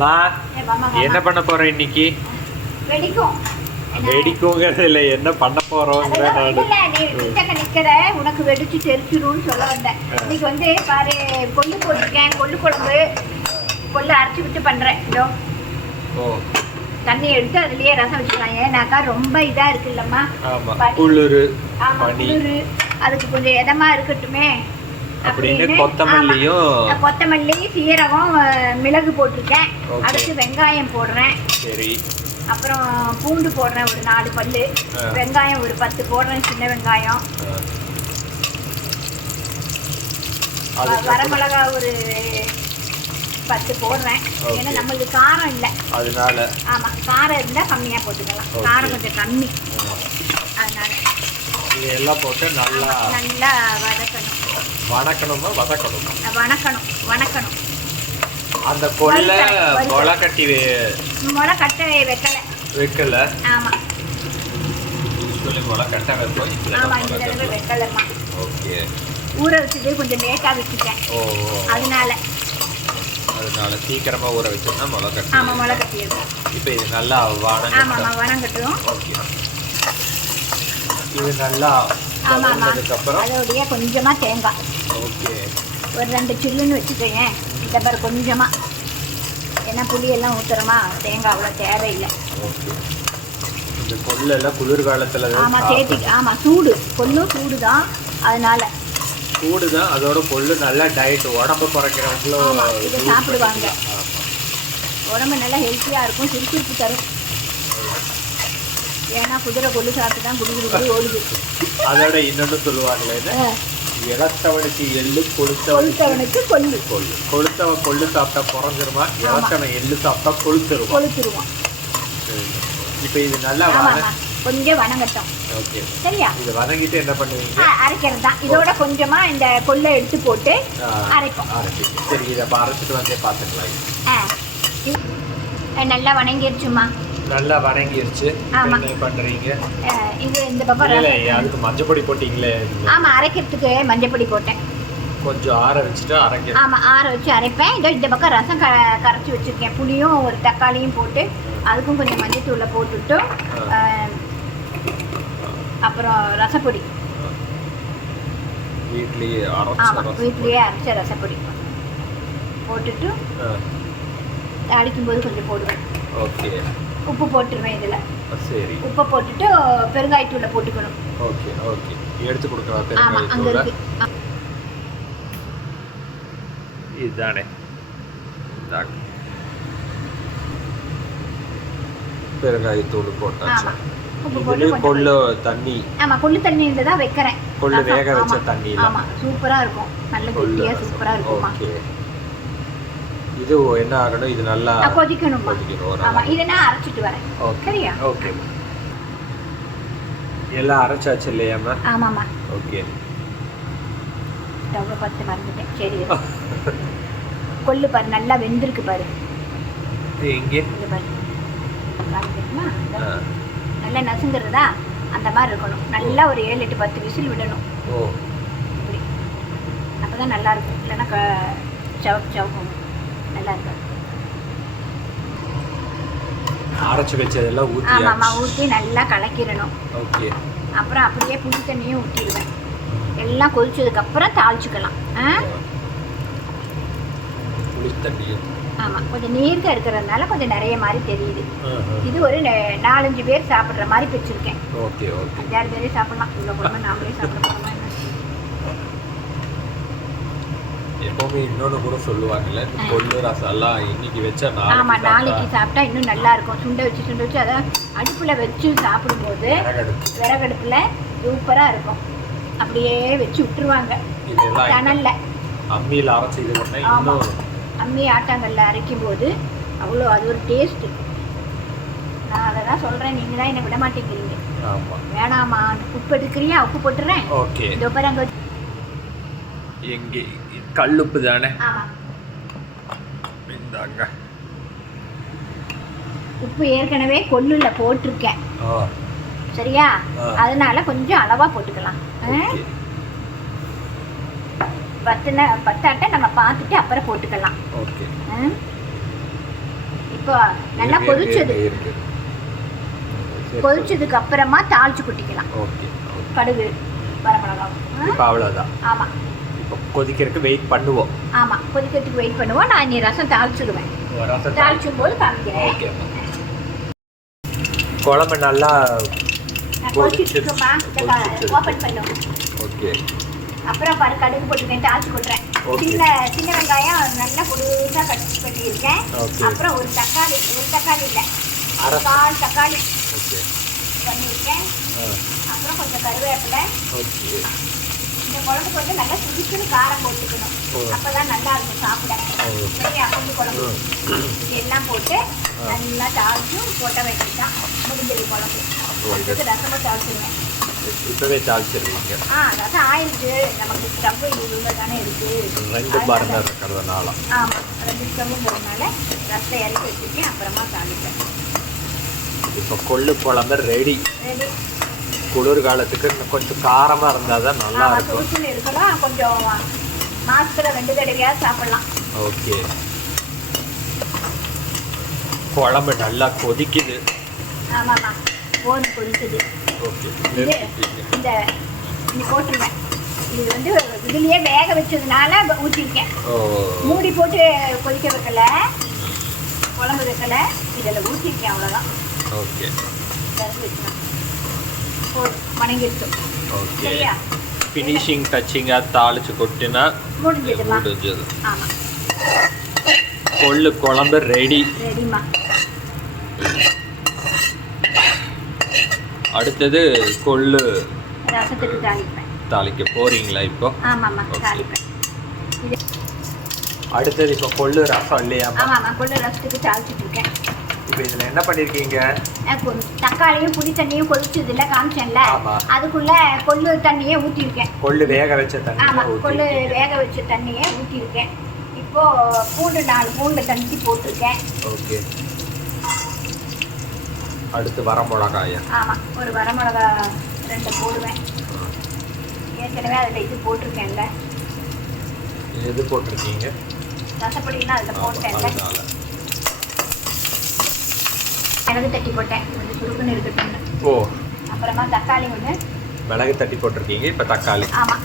மா என்ன. பண்ண போற இன்னைக்கு? வெடிக்கும்? வெடிக்குங்கிறது இல்லை என்ன பண்ண போறோங்கிற நாடு இல்ல, நீ கிட்டக்க நிக்கிற, உனக்கு வெடிச்சு தெரிச்சிரும்னு சொல்ல வந்தேன். இன்னைக்கு வந்து பாரு கொள்ளு போட்டிருக்கேன் கொள்ளு குழம்பு கொள்ளு அரைச்சி விட்டு பண்றேன். இதோ ஓ. தண்ணி எடுத்து அதுலயே ரசம் வச்சுக்கலாம். ஏன்னாக்கா ரொம்ப இதா இருக்குல்லம்மா. குளிரு குளிரு. அதுக்கு கொஞ்சம் இதமா இருக்கட்டுமே. அப்படின்னு கொத்தமல்லியும். கொத்தமல்லி சீரகம் மிளகு போட்டிருக்கேன். அடுத்து வெங்காயம் போடுறேன். சரி. அப்புறம் பூண்டு போடுறேன் ஒரு நாலு பல்லு. வெங்காயம் ஒரு பத்து போடுறேன் சின்ன வெங்காயம். வரமிளகா ஒரு பத்து போடுறேன். ஏன்னா நம்மளுக்கு காரம் இல்லை. அதனால. ஆமா காரம் இருந்தா கம்மியா போட்டுக்கலாம். காரம் கொஞ்சம் கம்மி. அதனால. இது எல்லாம் போட்டு நல்லா ஆமா, நல்லா வதக்கணும். வணக்கணுமா வதக்கணுமா? வணக்கணும் வணக்கணும். அந்த கொல்லை. முளை கட்டி முளை கட்ட வைக்கல. வைக்கல? ஆமா. யூஸ்வலி முளை கட்ட வைப்போம். ஆமா இந்த தடவை வைக்கலம்மா. ஓகே. ஊற வச்சது கொஞ்சம் லேட்டா வச்சுட்டேன் ஓ. அதனால. அதனால சீக்கிரமா ஊற வச்சோம்னா முளை ஆமா கட்டி முளை கட்டியிருக்கோம் இப்போ இது நல்லா வணங்கட்டும் வணங்கட்டும் ஓகே. இது நல்லா அதோடைய கொஞ்சமா தேங்காய். ஓகே. ஒரு ரெண்டு சில்லுன்னு வச்சுக்கோங்க. இந்த பாரு கொஞ்சமா. ஏன்னா புளியெல்லாம் ஊத்துறோமா தேங்காய் அவ்வளோ தேவையில்லை. ஓகே. இந்த கொள்ளெல்லாம் குளிர்காலத்துல தான் ஆமா சாப்பிடணும். சேர்த்து ஆமா சூடு. கொல்லும் சூடு தான் அதனால. சூடு தான் அதோட கொள்ளு நல்லா டயட் உடம்பு குறைக்கிறவங்களும் இதை சாப்பிடுவாங்க. உடம்பு நல்லா ஹெல்த்தியா இருக்கும் சுறுசுறுப்பு தரும். ஏன்னா குதிரை கொள்ளு சாப்பிட்டு தான் குடி குடி ஓடுது. அதோட இன்னொன்னு சொல்லுவாங்களே இளத்தவனுக்கு எள்ளு கொளுத்தவனுக்கு கொளுத்தவனுக்கு கொள்ளு. கொள்ளு. கொளுத்தவன் கொள்ளு சாப்பிட்டா குறைஞ்சிருமா இளத்தவன் எள்ளு சாப்பிட்டா கொளுத்துருவான். கொளுத்துருவோம் இப்போ இது நல்லா கொஞ்சம் வணங்கட்டும். ஓகே. சரியா? இது வதங்கிட்டு என்ன பண்ணுவீங்க? அரைக்கிறது தான். இதோட கொஞ்சமா இந்த கொள்ளை எடுத்து போட்டு அரைப்போம். அரைச்சிட்டு. சரி இதை அரைச்சிட்டு வந்தே பார்த்துக்கலாம். நல்லா வணங்கிருச்சுமா நல்லா ஆமா. என்ன பண்றீங்க? இது இந்த பக்கம் இல்ல. அதுக்கு மஞ்சள் பொடி போட்டீங்களே? ஆமா அரைக்கிறதுக்கு மஞ்சப்பொடி போட்டேன். கொஞ்சம் ஆற வச்சுட்டு அரைக்க ஆமா ஆற வச்சு அரைப்பேன். இதோ இந்த பக்கம் ரசம் க கரைச்சி வச்சிருக்கேன். புளியும் ஒரு தக்காளியும் போட்டு அதுக்கும் கொஞ்சம் மஞ்சத்தூளை போட்டுட்டு அப்புறம் ரசப்பொடி. வீட்லயே ஆமா அரைச்ச வீட்லயே அரைச்ச ரசப்பொடி. போட்டுட்டு தாளிக்கும் போது கொஞ்சம் போடுவேன். ஓகே. உப்பு போட்டுருவேன் இதுல. சரி. உப்பை போட்டுட்டு பெருங்காயத்தூளை போட்டுக்கணும். Okay okay. எடுத்து கொடுக்கலாம் ஆமா அங்க பெருங்காயத்தூளை? இருக்கு. இதுதானே. பெருங்காயத்தூள் போட்டாச்சு. கொள்ளு தண்ணி. ஆமா கொள்ளு தான் வைக்கிறேன். கொள்ளு. வேக வச்ச. தண்ணியில. ஆமா சூப்பரா இருக்கும். நல்ல கெட்டியா. சூப்பரா இருக்குமா இது என்ன ஆகணும் இது நல்லா கொதிக்கணுமா கொதிக்கணும் ஒரு ஆமா இதை நான் அரைச்சிட்டு வரேன். சரியா? ஓகே. எல்லாம் அரைச்சாச்சு இல்லையாம்மா ஆமாம்மா. ஓகே. ஸ்டவ்வை பார்த்து மறந்துட்டேன். சரி. கொள்ளு பாரு நல்லா வெந்திருக்கு பாரு. எங்கே. நல்லா நசுங்குறதா? அந்த மாதிரி இருக்கணும். நல்லா ஒரு ஏழு எட்டு பத்து விசில் விடணும். ஓ. இப்படி. அப்பதான் நல்லா இருக்கும். இல்லைன்னா க சவக்கும். நல்லா இருக்காது அரைச்சு வச்சதெல்லாம் ஊற்றி ஊற்றி நல்லா கலக்கிடணும். ஓகே. அப்புறம் அப்படியே புளி தண்ணியும் ஊற்றிடுவேன் எல்லாம் கொதிச்சதுக்கப்புறம் தாளிச்சுக்கலாம். ஆ? புளி தண்ணியும் ஆமாம் கொஞ்சம் நீர்க்க இருக்கிறதுனால கொஞ்சம் நிறைய மாதிரி தெரியுது. இது ஒரு நாலஞ்சு பேர் சாப்பிட்ற மாதிரி வச்சுருக்கேன். Okay okay. அஞ்சாறு பேரே சாப்பிடலாம். இவ்வளோ குடும்பம் நாமளே சாப்பிட போகிறோமா என்ன எப்பவுமே இன்னொன்று கூட சொல்லுவாங்கல்ல கொள்ளு ரசம் எல்லாம் இன்னைக்கு வச்சா ஆமாம் நாளைக்கு நாளைக்கு சாப்பிட்டா இன்னும் நல்லா இருக்கும். சுண்டை வச்சு சுண்டை வச்சு அதை அடுப்பில் வச்சு சாப்பிடும்போது விறகடுப்பு. விறகடுப்பில் சூப்பராக இருக்கும். அப்படியே வச்சு விட்டுருவாங்க. தணல்ல. அம்மியில் அரைச்சி இது பண்ணா ஆமா. இன்னும் அம்மி ஆட்டாங்கல்ல அரைக்கும் போது அவ்வளோ அது ஒரு டேஸ்ட்டு நான் அதை தான் சொல்கிறேன் நீங்கள் தான் என்னை விட மாட்டேங்கிறீங்க ஆமா. வேணாமா உப்பு எடுக்கிறியா? உப்பு போட்டுறேன் ஓகே. உப்பு அங்கே எங்கே? கல்லுப்பு தானே இந்தாங்க. உப்பு ஏற்கனவே கொல்லுல போட்டிருக்கேன். சரியா. அதனால கொஞ்சம் அளவா போட்டுக்கலாம். பத்துன பத்தாட்ட நம்ம பார்த்துட்டு அப்புறம் போட்டுக்கலாம்? இப்போ நல்லா கொதிச்சது. கொதிச்சதுக்கு அப்புறமா தாளிச்சு கொட்டிக்கலாம். கடுகு வரமிளகாய் இப்போ அவ்வளோதான் ஆமாம் கொதிக்கிறதுக்கு வெயிட் பண்ணுவோம். ஆமாம் கொதிக்கிறதுக்கு வெயிட் பண்ணுவோம். நான் நீ ரசம் தாளிச்சிடுவேன். ரசம் தாளிச்சும் போது காமிக்கிறேன். குழம்பு நல்லா ஓகே அப்புறம் பாரு கடுகு போட்டுருக்கேன் தாளிச்சு கொட்டுறேன். சின்ன சின்ன வெங்காயம் நல்லா பொடுசாக கட் பண்ணியிருக்கேன். அப்புறம் ஒரு தக்காளி ஒரு தக்காளி இல்லை. அரை. கால் தக்காளி பண்ணியிருக்கேன். அப்புறம் கொஞ்சம் கருவேப்பிலை. ஓகே இந்த குழம்புக்கு வந்து நல்லா சுடுக்குன்னு காரம் போட்டுக்கணும். அப்பதான் நல்லா இருக்கும் சாப்பிட. சரியா கொஞ்சம் குழம்பு. எல்லாம் போட்டு நல்லா தாளிச்சும் போட்ட வைக்கிட்டான் முடிஞ்சது குழம்பு. ரசமும் தாளிச்சிருவேன் இப்போவே தாளிச்சிருவீங்க ஆ ரசம் ஆயிடுச்சு. நமக்கு ஸ்டவ் இவ்வளோ தானே இருக்கு. ரெண்டு பர்னர் இருக்கிறதுனால. ஆமாம் ரெண்டு ஸ்டவ்ங்கிறதுனால ரசத்தை இறக்கி வச்சுட்டு அப்புறமா தாளிப்பேன். இப்போ கொள்ளு குழம்பு ரெடி ரெடி குளிர்காலத்துக்கு இன்னும் கொஞ்சம் காரமாக இருந்தால் தான் நல்லா இருக்கும். கொஞ்சம் மாசத்துல ரெண்டு தடவையாவது சாப்பிடலாம். ஓகே. குழம்பு நல்லா கொதிக்குது. ஆமாம்மா போன் கொதிக்குது. ஓகே. இந்த இது போட்டுருவேன் இது வந்து இதுலயே வேக வச்சதுனால ஊற்றிருக்கேன் மூடி போட்டு கொதிக்க வைக்கல. குழம்பு வைக்கல. இதில் ஊற்றிருக்கேன் அவ்வளோதான் ஓகே. போதும் வணங்கிடுச்சு ஓகே சரியா? ஃபினிஷிங் டச்சிங்காக தாளிச்சு கொட்டினா முடிஞ்சது. ஆமாம் கொள்ளு குழம்பு ரெடி அடுத்தது கொள்ளு ரசத்துக்கு தாளிப்பேன். தாளிக்க போறீங்களா இப்போ? ஆமாம்மா. தாளிப்பேன். அடுத்தது இப்போ கொள்ளு ரசம் ஆமாம்மா கொள்ளு ரசத்துக்கு தாளிச்சிட்டு இருக்கேன். இப்போ இதில் என்ன பண்ணியிருக்கீங்க தக்காளியும் புளி தண்ணியும் கொதிச்சதுல காமிச்சேன்ல. அதுக்குள்ள கொள்ளு தண்ணியை ஊற்றிருக்கேன் கொள்ளு வேக வச்ச தண்ணி ஆமா கொள்ளு வேக வச்ச தண்ணியை ஊற்றிருக்கேன் இப்போ பூண்டு நாலு பூண்டு தண்ணி போட்டிருக்கேன். ஓகே. அடுத்து வர மிளகாயா. ஆமா ஒரு வரமிளகா ரெண்டு போடுவேன். ஏற்கனவே அதில் இது போட்டிருக்கேன்ல. எது போட்டிருக்கீங்க? ரசப்பொடினா அதில் போட்டேன்ல. மிளகு தட்டி போட்டேன். சுருக்குன்னு இருக்கட்டும்னு ஓ. அப்புறமா தக்காளி ஒன்று மிளகு தட்டி போட்டிருக்கீங்க இப்போ தக்காளி. ஆமா.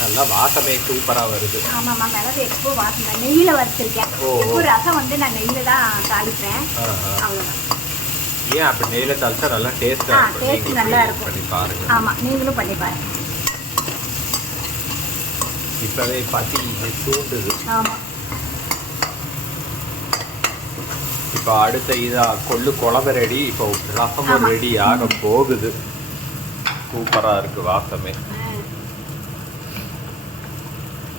நல்லா வாசமே சூப்பராக வருது. ஆமாம்மா மிளகு எப்போ வாசனை நெய்யில் வறுத்துருக்கேன். எப்போ ரசம் வந்து நான் நெய்யில் தான் தாளிப்பேன். அவ்வளோதான் ஏன் அப்படி நெய்யில் தாளிச்சா நல்லா டேஸ்ட்டாக இருக்கும்? நீங்களும் நல்லா இருக்கும். பண்ணி பாருங்க. ஆமாம் நீங்களும் பண்ணி பாருங்க. இப்போவே பசி இது தூண்டுது. ஆமாம் இப்போ அடுத்த இதா கொள்ளு குழம்பு ரெடி இப்போ ரசமும். ரெடி ஆக போகுது. சூப்பராக இருக்கு வாசமே.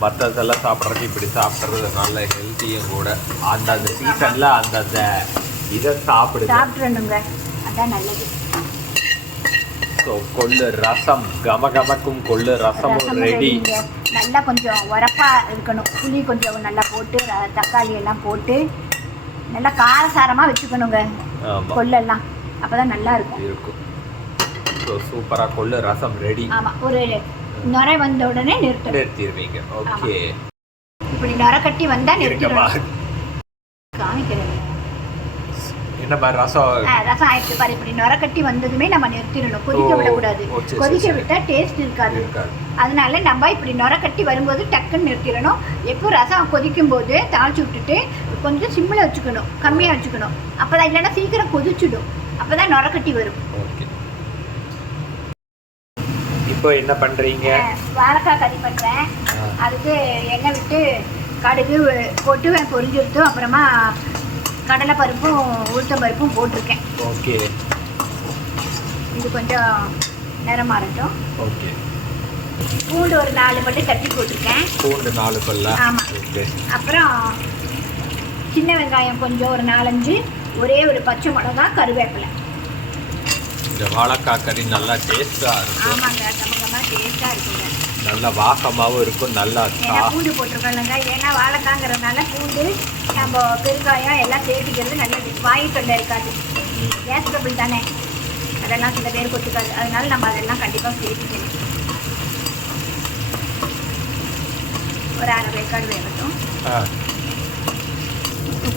மற்றதெல்லாம் சாப்பிட்றது இப்படி சாப்பிட்றது நல்ல ஹெல்த்தியும் கூட. அந்தந்த சீசனில் அந்தந்த இதை அதான் நல்லது. ஸோ கொள்ளு ரசம். கம கமக்கும் கொள்ளு ரசமும் ரசம் ரெடி. நல்லா கொஞ்சம் உரப்பா இருக்கணும். புளி கொஞ்சம் நல்லா போட்டு தக்காளி எல்லாம் போட்டு நல்லா காரசாரமாக வச்சுக்கணுங்க. கொள்ளெல்லாம். அப்பதான் நல்லா இருக்கும். இருக்கும் ஸோ சூப்பராக கொள்ளு ரசம் ரெடி ஆமாம் ஒரு நுரை வந்த உடனே நிறுத்தணும். நிறுத்திடுவீங்க. ஓகே இப்படி நுரை கட்டி வந்தால் நிறுத்திடணும். காமிக்கிறேன். என்ன மாதிரி ரசம் ரசம் ஆயிடுச்சு பாரு. இப்படி நுரை கட்டி வந்ததுமே நம்ம நிறுத்திடணும். கொதிக்க விடக்கூடாது. கொதிக்க சரி. விட்டா டேஸ்ட் இருக்காது. இருக்காது. அதனால நம்ம இப்படி நுரை கட்டி வரும்போது டக்குன்னு நிறுத்திடணும். எப்போ ரசம் கொதிக்கும் போது தாளிச்சு விட்டுட்டு கொஞ்சம் சிம்மில் வச்சுக்கணும் கம்மியாக வச்சுக்கணும். அப்பதான் இல்லைன்னா சீக்கிரம் கொதிச்சிடும். அப்பதான் நுரை கட்டி வரும். ஓகே. இப்போ என்ன பண்றீங்க? ஆ, வாழைக்காய் கறி பண்ணுறேன் அதுக்கு எண்ணெய் விட்டு கடுகு போட்டு பொரிஞ்செடுத்து அப்புறமா கடலை பருப்பும் உளுத்தம் பருப்பும் போட்டிருக்கேன். ஓகே. இது கொஞ்சம் நிறம் மாறட்டும். ஓகே. பூண்டு ஒரு நாலு மட்டும் தட்டி போட்டிருக்கேன். பூண்டு நாலு பல்ல? ஆமா. ஓகே. அப்புறம் சின்ன வெங்காயம் கொஞ்சம் ஒரு நாலஞ்சு ஒரே ஒரு பச்சை மிளகா கருவேப்பிலை. இந்த வாழைக்காய் கறி நல்லா டேஸ்டா இருக்கும். ஆமாங்க கமகமாக டேஸ்ட்டாக இருக்குங்க. நல்லா வாசமாவும் இருக்கும் நல்லா ஏன்னா பூண்டு போட்டிருக்கோம்லங்க ஏன்னா வாழைக்காங்கிறதுனால பூண்டு நம்ம பெருங்காயம் எல்லாம் சேர்த்துக்கிறது நல்லது. வாயு தொண்டை இருக்காது. கேஸ் ட்ரபிள் தானே. அதெல்லாம் சில பேர் ஒத்துக்காது அதனால நம்ம அதெல்லாம் கண்டிப்பாக சேர்த்துக்கணும். ஒரு அரை வேக்காடு வேகட்டும். ஆ.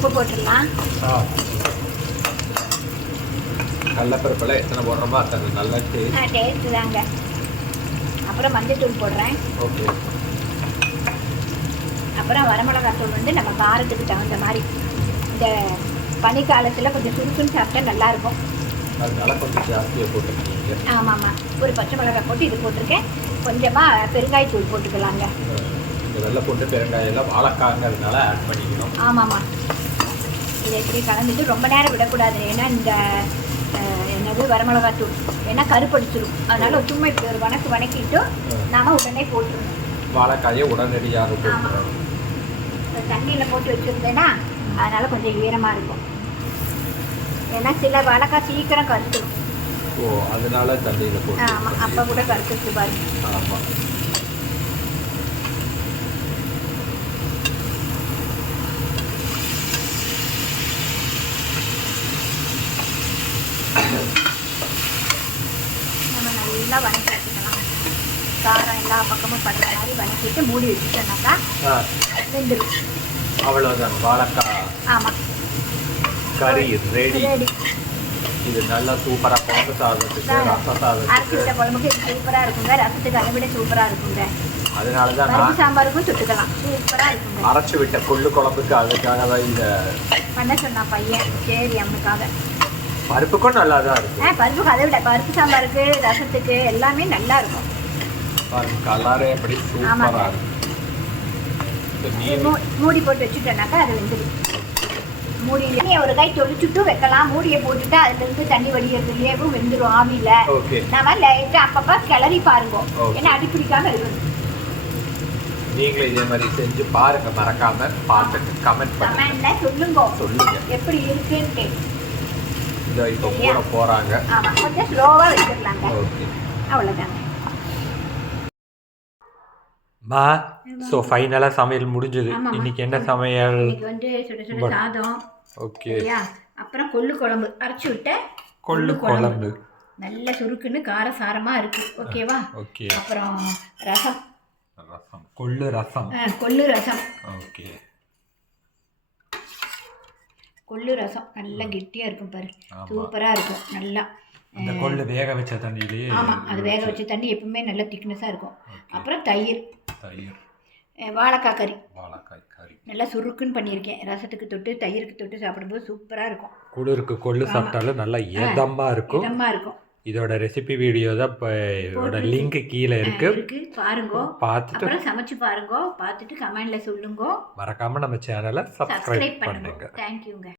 உப்பு போட்டுடலாம். கடலப்பருப்பில் எத்தனை போடுறோமோ அத்தனை. நல்ல டேஸ்ட் டேஸ்ட்டு தாங்க. அப்புறம் மஞ்சள்தூள் போடுறேன். ஓகே. அப்புறம் வரமிளகாய் தூள் வந்து நம்ம காரத்துக்கு தகுந்த மாதிரி. இந்த பனிக்காலத்தில் கொஞ்சம் சுருக்குன்னு சாப்பிட்டா நல்லாயிருக்கும் அதனால கொஞ்சம் ஜாஸ்தியாக போட்டுருக்கீங்க ஆமாம். ஆமாம் ஒரு பச்சை மிளகாய் போட்டு இது போட்டிருக்கேன். கொஞ்சமாக பெருங்காயத்தூள் போட்டுக்கலாங்க. இந்த வெள்ளை பூண்டு பெருங்காயம் எல்லாம் வாழைக்காங்கிறதுனால ஆட் பண்ணிக்கணும். ஆமாம்மா இதை இப்படி கலந்துட்டு ரொம்ப நேரம் விடக்கூடாது. ஏன்னா இந்த என்னது வரமிளகாய் தூள் ஏன்னா கருப்படிச்சிடும் அதனால சும்மா இப்படி ஒரு வணக்கு வணக்கிட்டு நாம உடனே போட்டுருணும் வாழைக்காயை உடனடியாக தண்ணியில் போட்டு வச்சுருந்தேன்னா அதனால கொஞ்சம் ஈரமாக இருக்கும். ஏன்னா சில வாழைக்காய் சீக்கிரம் கருத்துடும் ஓ அதனால தண்ணியில் போட்டு ஆமாம் அப்போ கூட கருத்துச்சு பாருங்க. ஆமாம் நம்ம நல்லா வணக்கி வச்சுக்கலாம் காரம் எல்லா பக்கமும் படுற மாதிரி வணக்கிட்டு மூடி வச்சுட்டோம்னாக்கா வெந்துடும் அவ்வளோதான் வாழைக்காய். ஆமாம் கறி ரெடி. இது நல்லா சூப்பராக குழம்பு சாதத்துக்கு ரச அரைச்சி விட்ட சாதத்துக்கு குழம்புக்கு சூப்பராக இருக்குங்க. ரசத்துக்கு அதை விட சூப்பராக இருக்குங்க. அதனால தான் நான் சாம்பாருக்கும் சுட்டுக்கலாம் சூப்பராக இருக்குங்க. அரைச்சி விட்ட கொள்ளு குழம்புக்கு அதுக்காக தான் இந்த பண்ண சொன்னான் பையன். சரி அவனுக்காக பருப்புக்கும் நல்லா தான் இருக்கும். ஆ பருப்புக்கு அதை விட பருப்பு சாம்பாருக்கு ரசத்துக்கு எல்லாமே நல்லா இருக்கும். கலரே அப்படி மீன். மூ- மூடி போட்டு வச்சுட்டோம்னாக்கா அது வெந்துடும் மூடியில ஒரு கை தொளிச்சுட்டு வைக்கலாம். மூடியை போட்டுட்டு அதுலேருந்து தண்ணி வடிகிறதுலேயும் வெந்துடும் ஆவியில். ஓகே. நம்ம லைட்டாக அப்பப்போ கிளறி பாருங்க. ஏன்னா அடி பிடிக்காம இருக்கணும் நீங்களும் இதே மாதிரி செஞ்சு பாருங்க மறக்காம பார்த்துட்டு கமெண்ட் பண்ணுங்க. கமெண்ட்ல சொல்லுங்க. சொல்லுங்க. எப்படி இருக்குன்ட்டு. இந்த இப்போ? கூட போறாங்க. ஆமாம் கொஞ்சம் ஸ்லோவாக வச்சிடலாங்க ஓகே. அவ்வளோதாங்க மா ஸோ ஃபைனலாக சமையல் முடிஞ்சது. இன்னைக்கு என்ன சமையல்? இன்னைக்கு வந்து சுட சுட பட்- சாதம். ஓகே. அப்புறம் கொள்ளு குழம்பு. அரைச்சி விட்ட கொள்ளு குழம்பு. நல்ல சுருக்குன்னு காரசாரமா இருக்கு. ஓகேவா? ஓகே. அப்புறம் ரசம். ரசம். கொள்ளு ரசம். ஆ, கொள்ளு ரசம். ஓகே. கொள்ளு ரசம் நல்லா கெட்டியா இருக்கும் பாரு. ஆமா. சூப்பரா இருக்கும். நல்லா அந்த கொள்ளு வேக வச்ச தண்ணியிலேயே ஆமா அது வேக வச்ச. தண்ணி எப்பவுமே நல்ல திக்னஸா இருக்கும். அப்புறம் தயிர். தயிர். வாழைக்காய் கறி. வாழைக்காய் கறி. நல்லா சுருக்குன்னு பண்ணியிருக்கேன். ரசத்துக்கு தொட்டு தயிருக்கு தொட்டு சாப்பிடும்போது சூப்பரா இருக்கும். குளிருக்கு கொள்ளு. சாப்பிட்டாலும் நல்லா இதமா இருக்கும். இதமா இருக்கும். இதோட ரெசிபி வீடியோ தான் இப்போ இதோட. லிங்க் கீழே இருக்கு. பாருங்க. பார்த்துட்டு சமைச்சு பாருங்க. பார்த்துட்டு கமெண்ட்ல சொல்லுங்க. மறக்காம நம்ம சேனலை சப்ஸ்கிரைப் பண்ணுங்க. தேங்க்யூங்க